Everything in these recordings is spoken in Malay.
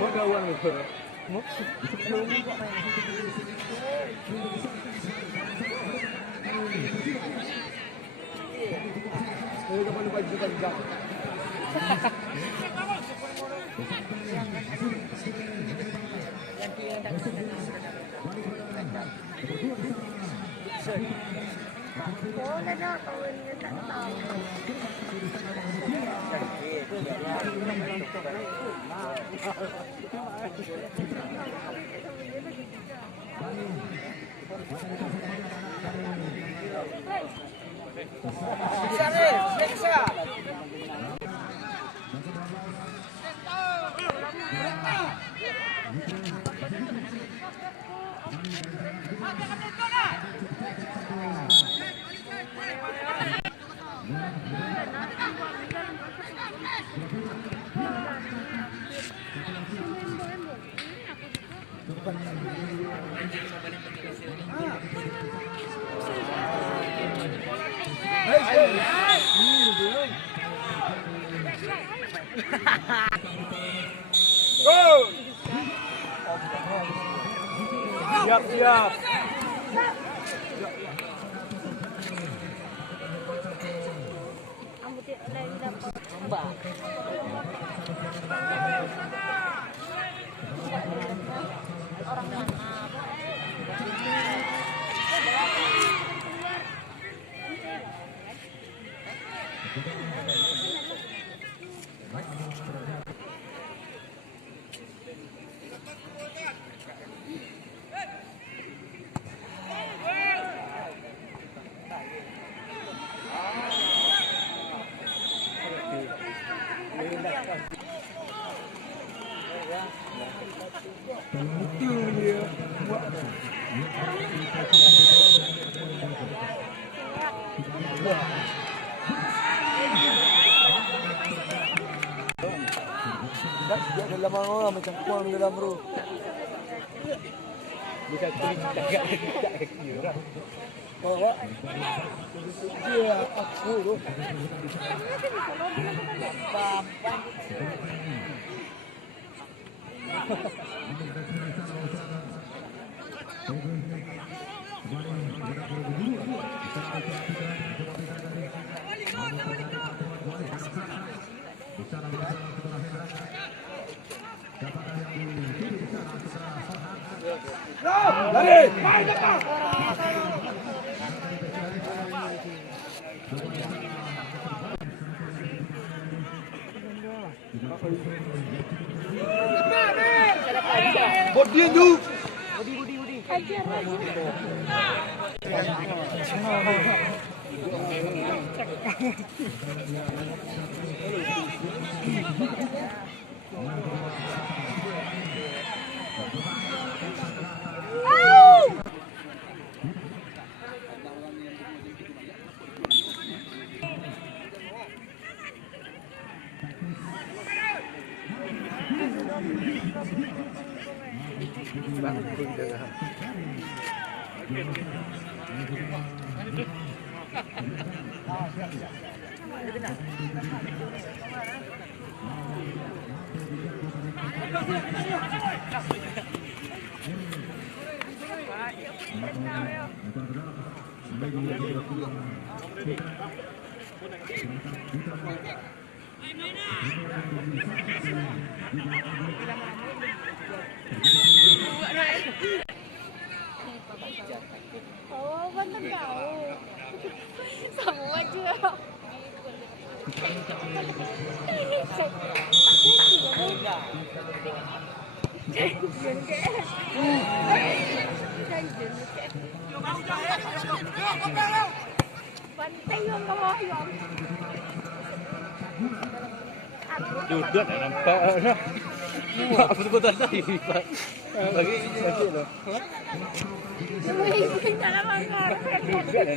Mau kawan lu. Mau. Kapan lupa juga juga. Boleh dah kawan dia tak tahu. Go! Siap, siap. Orang mana? Dia dalam orang macam kuang dalam bro. Bisa kulit agak kecil kan. Bawa. Dia aku tu. Lari, main depan. Bodi tu. Bodi. Hajar. Oh, benar kau. Semua je. Penting yang kau yang. Duduk dah nampak dah. Buat betul-betul tadi. Bagi loh. Duduk dah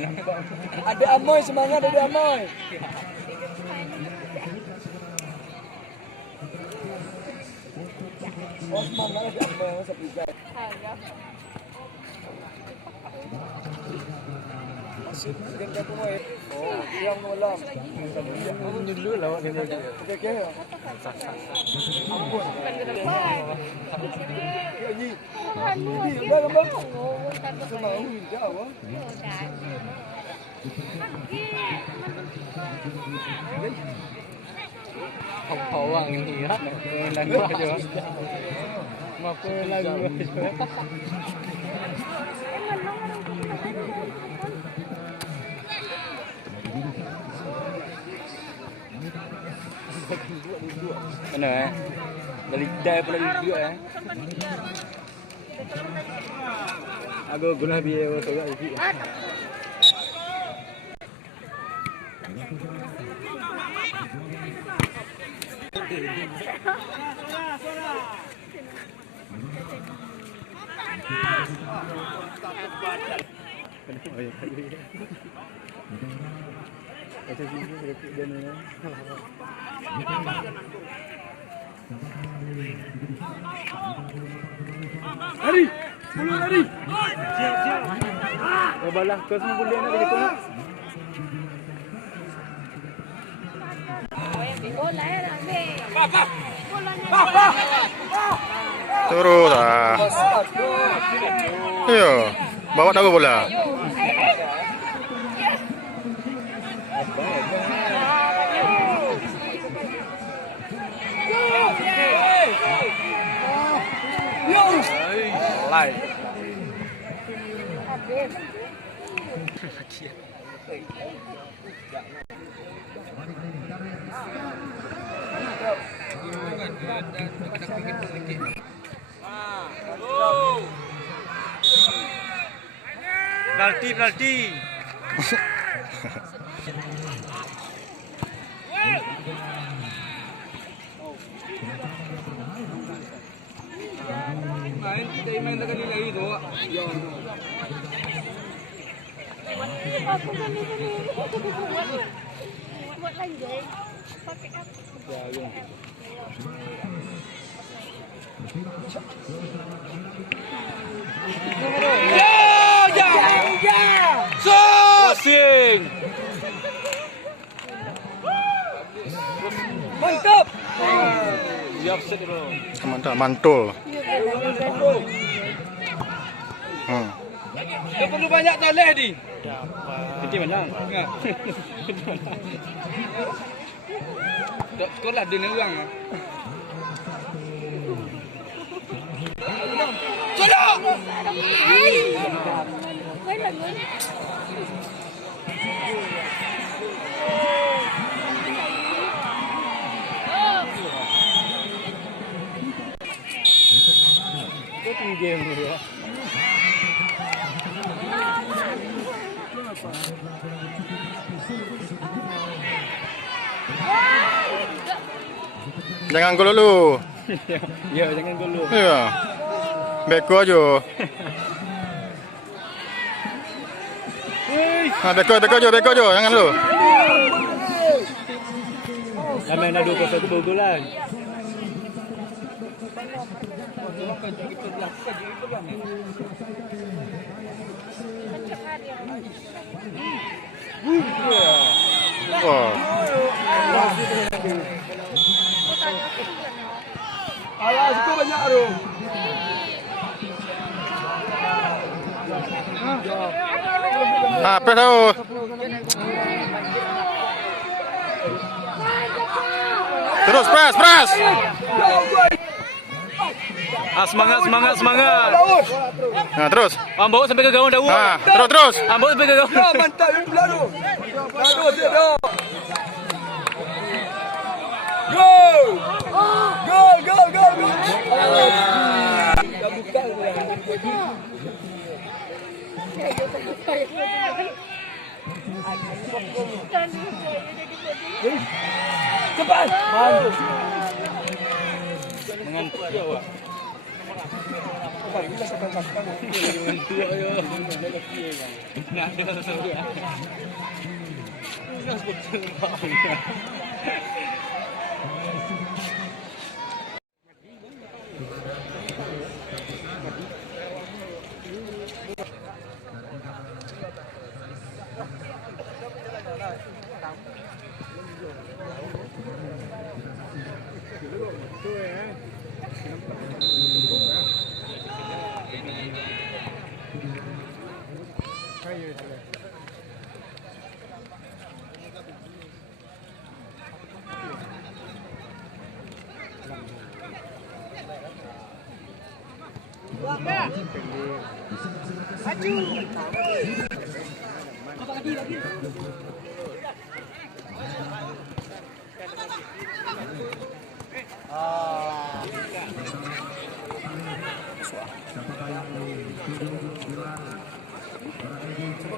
nampak. Ada Amoy semangat, ada Amoy. Oh semangat ada Amoy sepi guys. Maksud ganda pemain. Oh, yang malam. Dulu lawak dia. Okey. Ampun. Ya ni. Ni gambar. Semau jauh. Pawang ini ya. Lagu aja. Apa lagu aja. Mana dari pula duduk Aku guna biaya waktu agak sikit. Lari! 10 lari! Siap. Balah kau semua boleh nak jadi kau. Terus ah. Yo, bawa tahu bola. Lai. Penalti. Main tak kali lagi tu. Ya. Buat lagi. Pakai apa? Ya. Crossing. Mantap. Siap set bro. Mantap, mantul. Dia perlu banyak toleh ni. Nanti banyak. Dok sekolah dia ni orang. Tolong. Game ni ya. Jangan gol dulu. Ya, jangan gol dulu. Ya. Beko aja. Beko aja, jangan dulu. Kami nak 2-1 golan. Oh. Alah, suka banyak tu. Apa tahu? Terus press. Semangat. Nah, terus. Bawa sampai ke gawang Daud. Terus. Bawa sampai ke gawang. Mantap ni pula tu. Daud. Go. Dah buka cepat. Mengantuk dia awak. Kita sekarang mengantuk ayo. Nak ada dia. Nak betul. Coba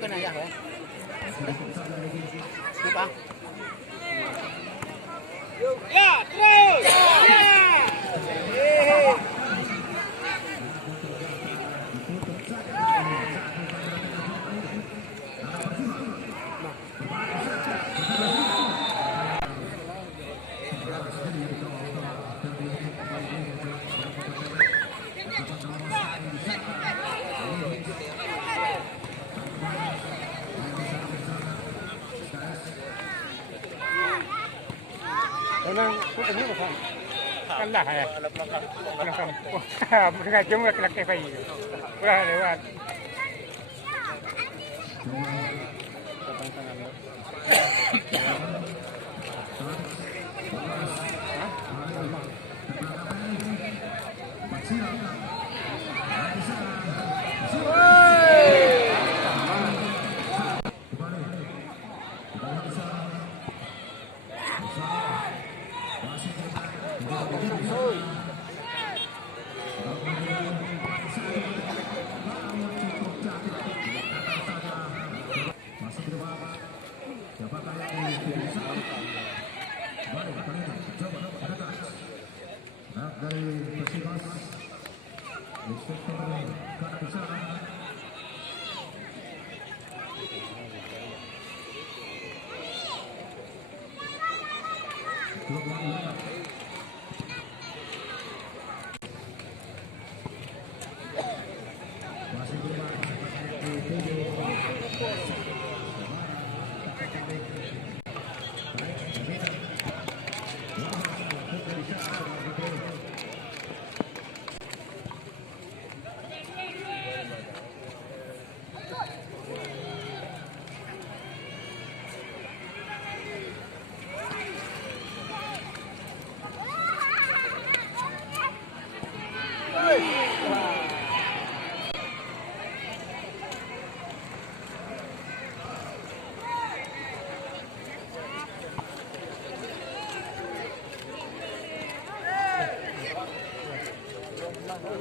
kena ya. Siapa? Ya, terus. Tenang, ini bukan. Kan lah ya. Belakang. Mereka cuma laki-laki bayi. Wah, lewat.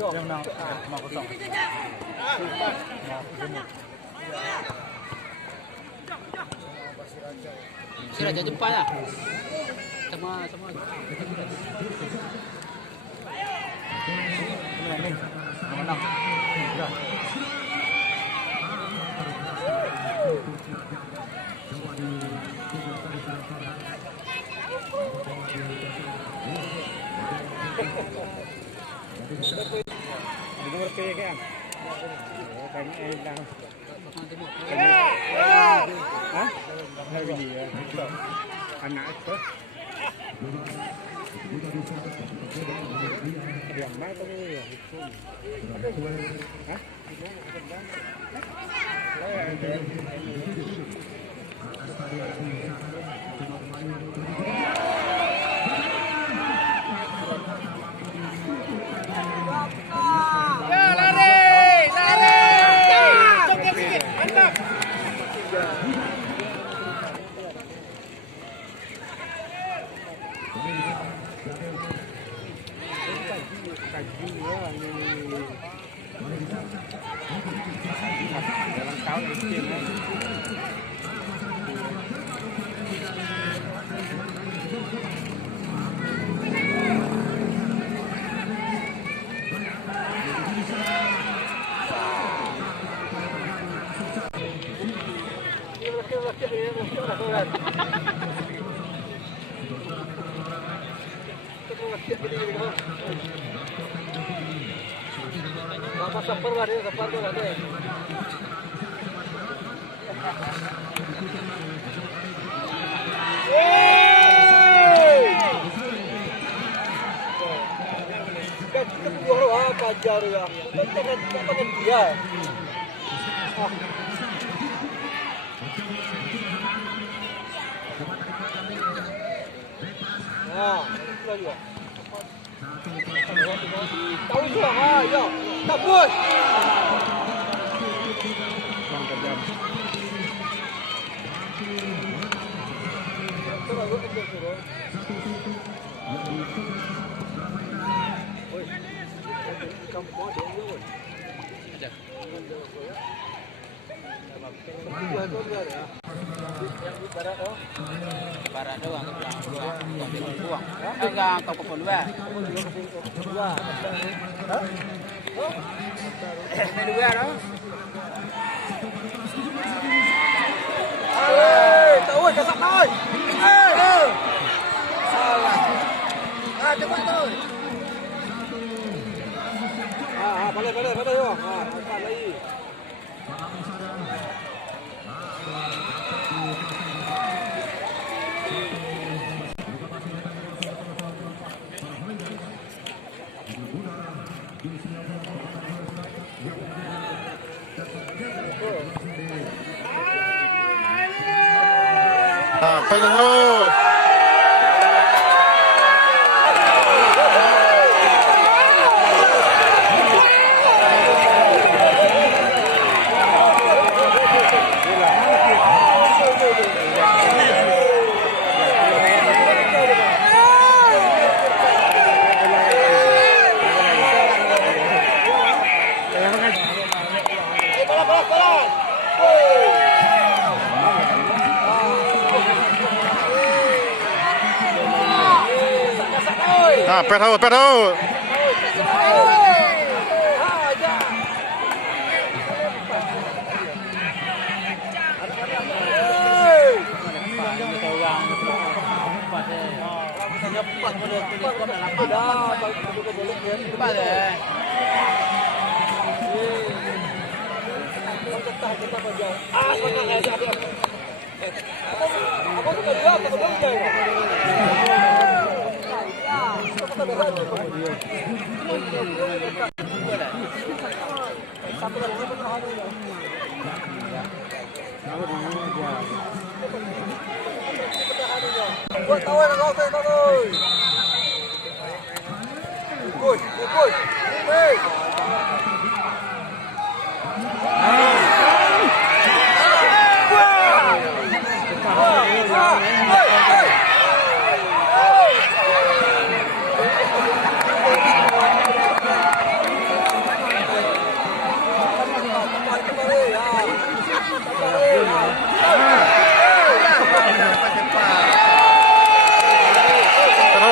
Yang mau kosong. Sila jadi jumpa ya. Sama. Menang. Di nomor pilih kan? Kayaknya enak. Hah? Hari ini ya. Anak itu. Yang mana tuh ya? Hah? Dalam tahun ini. Nah, itu lagi ya. Tahu suang ah, ya. Tak bos. Barat doang buang. Enggak kau pun dua. Dua dah. Tahu kasap noi. Salah. Cepat tu. Boleh tu. Empat lagi.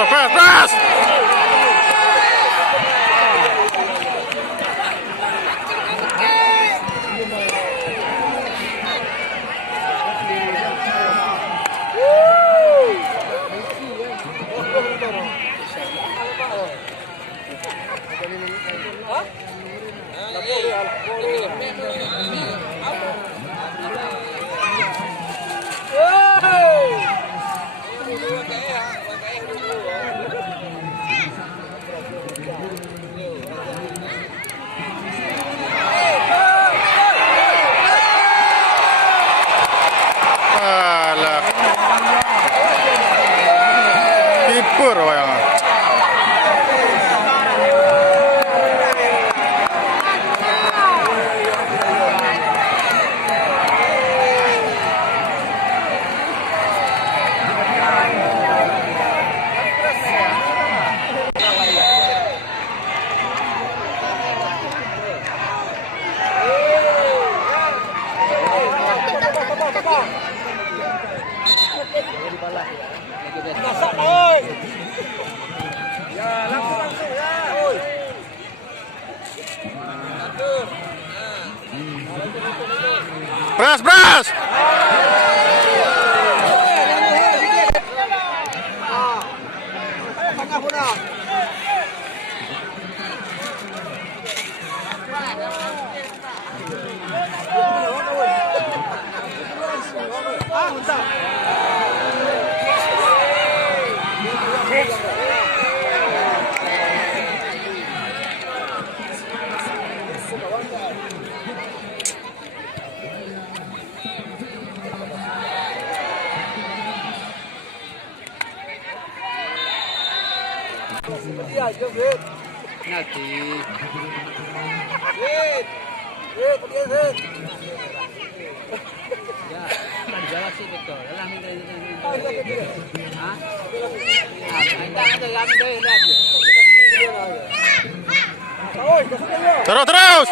Press terus. Press terus. Press. Keeper wayang. Press. Nanti. Ya, jalan sih betul. Dalam ini. Hah? Ada kami deh lagi. Terus, terus.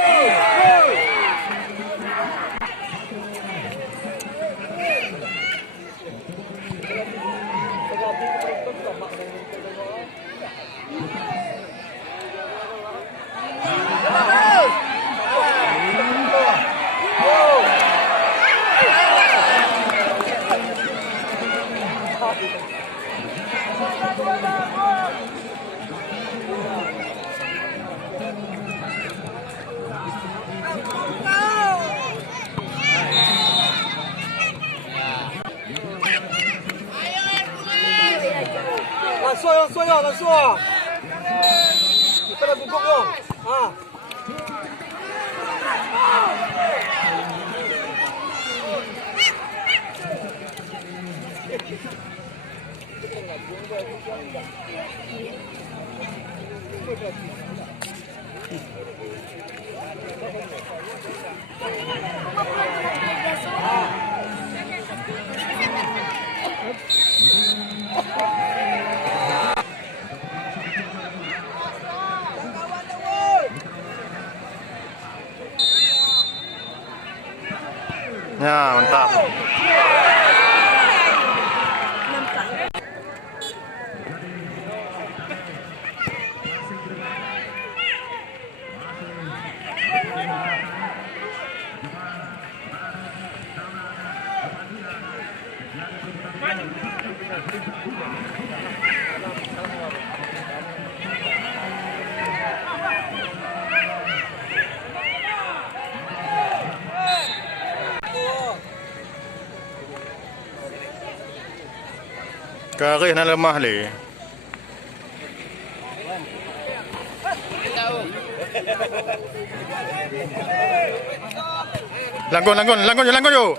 Langsung. Kita dah bubuk tu. Ha. Ya, mantap. Karih dan lemah le. Langgon yo.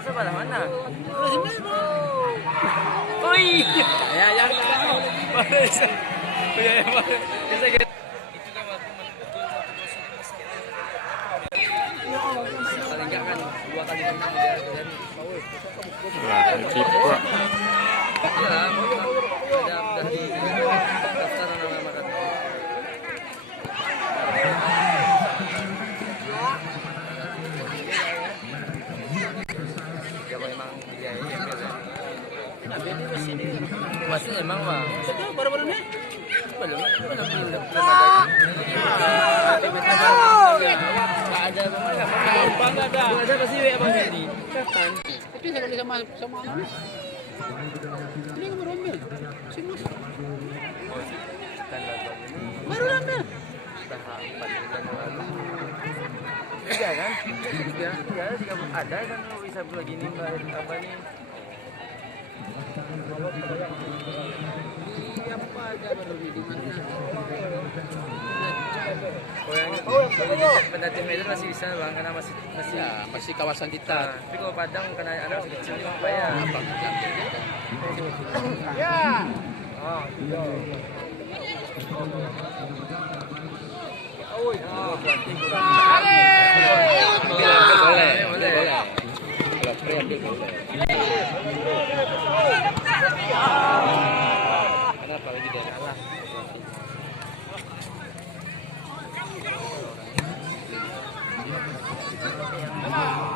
Sebelah mana? Oi. Ya, yang Masih emang Pak. baru-baru ni. Belum. Ada bang ada. Ada pasti abang jadi. Tapi saya boleh sama orang. Ini baru ambil. Singus. Baru ambil. Tiga kan? Tiga ada kan bisa lagi nih apa nih? Siapa ada baru di mana? Pendamping Medan masih bisa bang, karena Masih kawasan kita. Tapi kalau Padang karena anak masih kecil nih bang ya. Ya. Oh, iya. Boleh. Kalau free ambil boleh. Kenapa lagi dia kalah?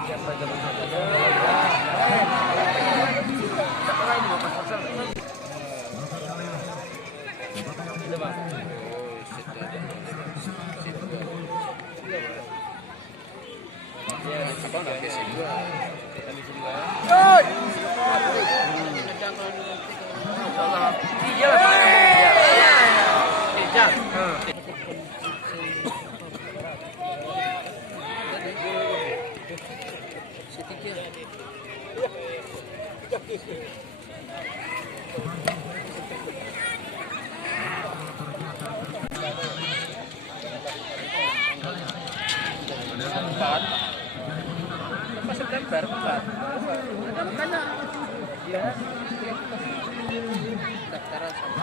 Siapa Dia lah mana dia. Jam. Masuk gambar, Pak. Ada makanan. Ya. Daftaran sama.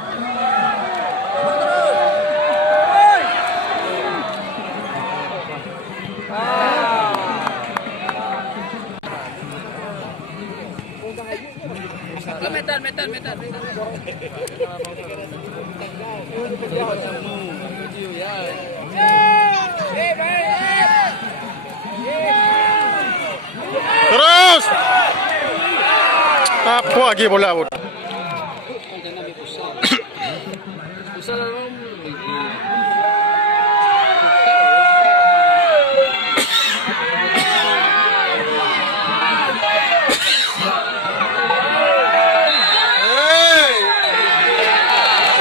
Metan. Terus. Apa lagi bola?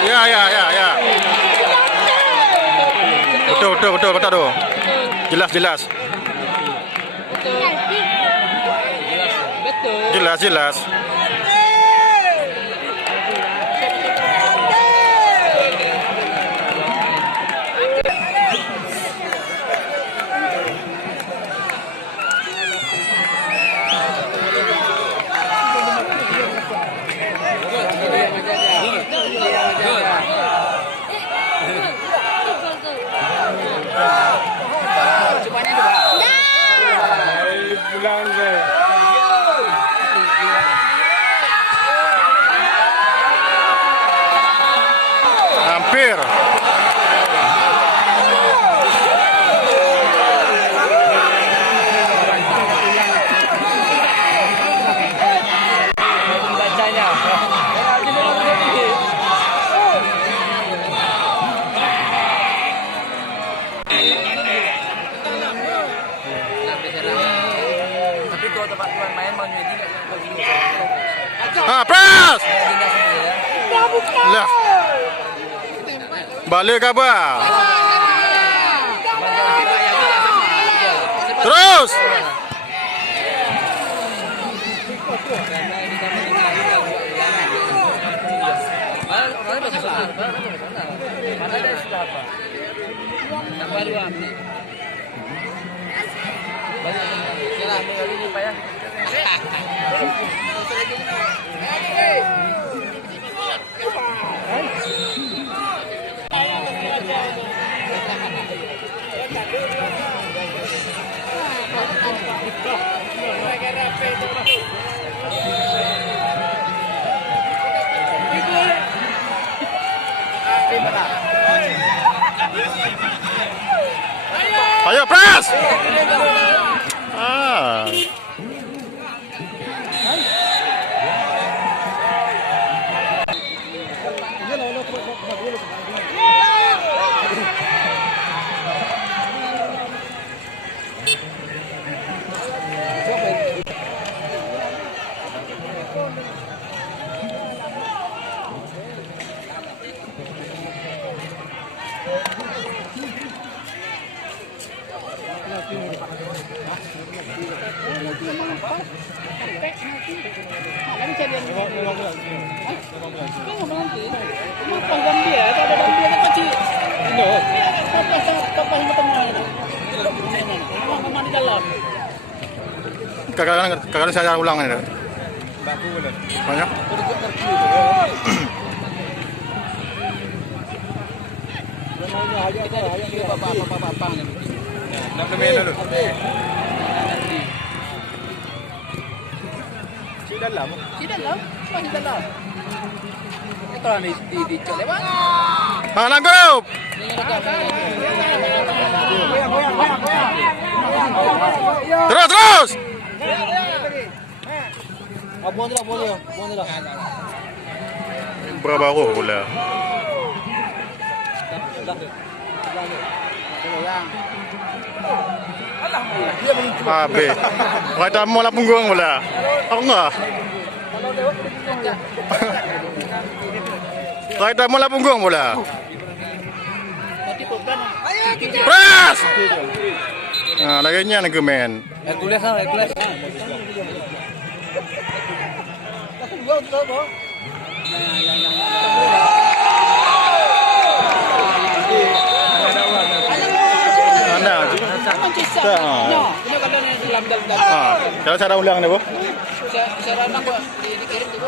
Ya. Betul tu. Jelas. Jelas. Bulan je. Hampir. Bacanya. Tapi kalau tempat tuan main Bang Medi tak begini. Press. Lah. Balik ke apa? Terus. Orangnya masih benar. Mana ada sudah apa? Yang baru apa? Banyak kira kali ini Pak ya. Ayo press. Kadang-kadang saya ulang ini. Banyak. Di dalam. Ito di lewat. Nanggup. Terus. Buang dia. Berapa bola? Lang. Abe. Kata mo la punggung pula. Aku enggak. Kata mo la punggung pula. Pras. Ah, lagi nya nak men. Hercules lah, Hercules. Anda. No, ini kalau ni dalam dalam. Ah, kalau cara ulang ni, Bu. Saya nak buat dikirim tu.